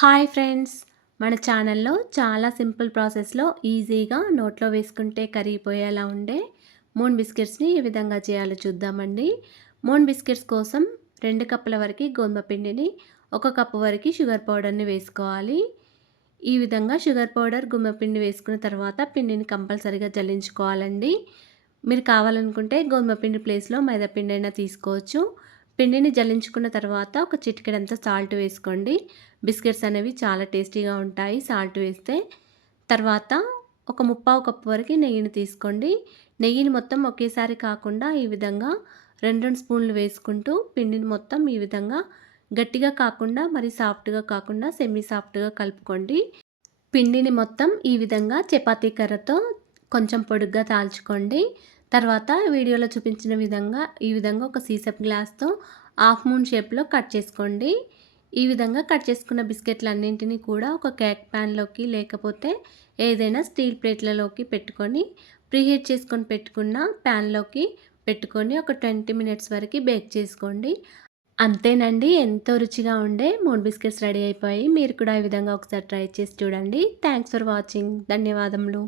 Hi friends. మన ఛానల్లో చాలా సింపుల్ ప్రాసెస్లో ఈజీగా నోట్లో వేసుకుంటే కరిగిపోయేలా ఉండే మూన్ బిస్కెట్స్ని ఏ విధంగా చేయాలో చూద్దామండి. మూన్ బిస్కెట్స్ కోసం రెండు కప్పుల వరకు గోధుమ పిండిని ఒక కప్పు వరకు షుగర్ పౌడర్ని వేసుకోవాలి. ఈ విధంగా షుగర్ పౌడర్ గుమ్మ పిండి వేసుకున్న తర్వాత పిండిని కంపల్సరీగా జల్లించుకోవాలండి. మీరు కావాలనుకుంటే గోధుమ పిండి ప్లేస్లో మైదా పిండి అయినా తీసుకోవచ్చు. పిండిని జల్లించుకున్న తర్వాత ఒక చిటికెడంతా సాల్ట్ వేసుకోండి. బిస్కెట్స్ అనేవి చాలా టేస్టీగా ఉంటాయి. సాల్ట్ వేస్తే తర్వాత ఒక ముప్పావు కప్పు వరకు నెయ్యిని తీసుకోండి. నెయ్యిని మొత్తం ఒకేసారి కాకుండా ఈ విధంగా రెండు రెండు స్పూన్లు వేసుకుంటూ పిండిని మొత్తం ఈ విధంగా గట్టిగా కాకుండా మరి సాఫ్ట్గా కాకుండా సెమీ సాఫ్ట్గా కలుపుకోండి. పిండిని మొత్తం ఈ విధంగా చపాతీ కర్రతో కొంచెం పొడుగ్గా తాల్చుకోండి. తర్వాత వీడియోలో చూపించిన విధంగా ఈ విధంగా ఒక సీసప్ గ్లాస్తో హాఫ్ మూన్ షేప్లో కట్ చేసుకోండి. ఈ విధంగా కట్ చేసుకున్న బిస్కెట్లన్నింటినీ కూడా ఒక కేక్ ప్యాన్లోకి లేకపోతే ఏదైనా స్టీల్ ప్లేట్లలోకి పెట్టుకొని ప్రీహీట్ చేసుకొని పెట్టుకున్న ప్యాన్లోకి పెట్టుకొని ఒక ట్వంటీ మినిట్స్ వరకు బేక్ చేసుకోండి. అంతేనండి ఎంతో రుచిగా ఉండే మూడు బిస్కెట్స్ రెడీ అయిపోయి మీరు కూడా ఈ విధంగా ఒకసారి ట్రై చేసి చూడండి. Thanks for watching. ధన్యవాదములు.